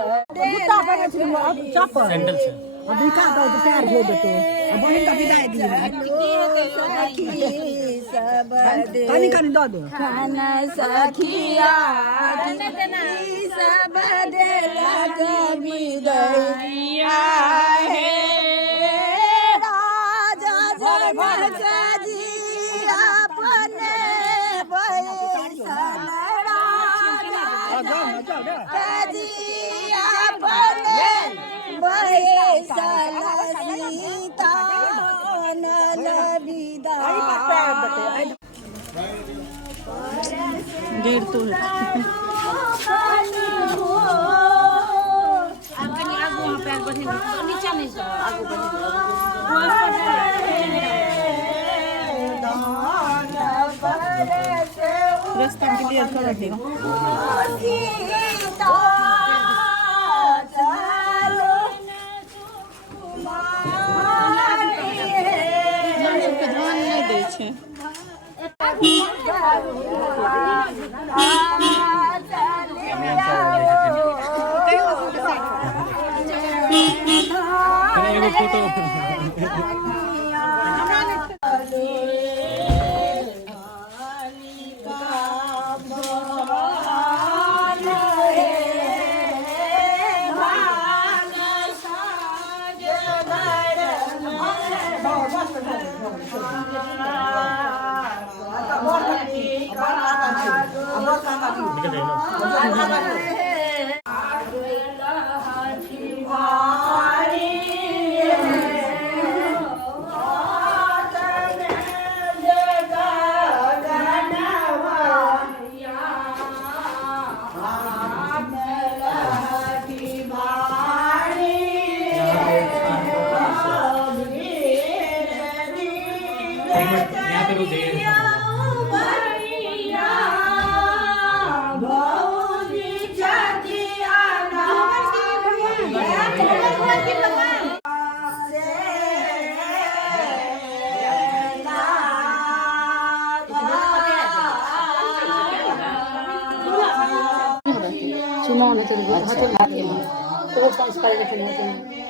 बुता पर छी चप सैंडल से अभी का तो तैयार हो देतो बहन का विदाई दी सब कनी कनी दो दो खाना सखिया सब देला कमी दैया हे राजा जनक जी अपने बैसल राजा जी अपने बैसल सीता नल विदा गिर तो है नीचे नहीं आगू रास्ता क्लियर कर रखिएगा ध्यान नहीं दै छै फोटो यहाँ पे रोज चुनाव न चल तो संस्कार